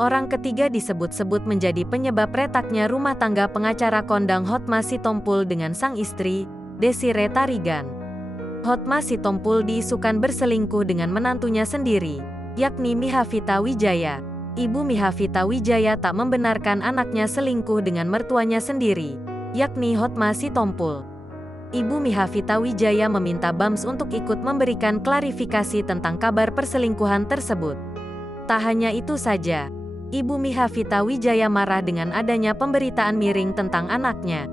Orang ketiga disebut-sebut menjadi penyebab retaknya rumah tangga pengacara kondang Hotma Sitompul dengan sang istri, Desiree Tarigan. Hotma Sitompul diisukan berselingkuh dengan menantunya sendiri, yakni Mihavita Wijaya. Ibu Mihavita Wijaya tak membenarkan anaknya selingkuh dengan mertuanya sendiri, yakni Hotma Sitompul. Ibu Mihavita Wijaya meminta BAMS untuk ikut memberikan klarifikasi tentang kabar perselingkuhan tersebut. Tak hanya itu saja, Ibu Mihavita Wijaya marah dengan adanya pemberitaan miring tentang anaknya.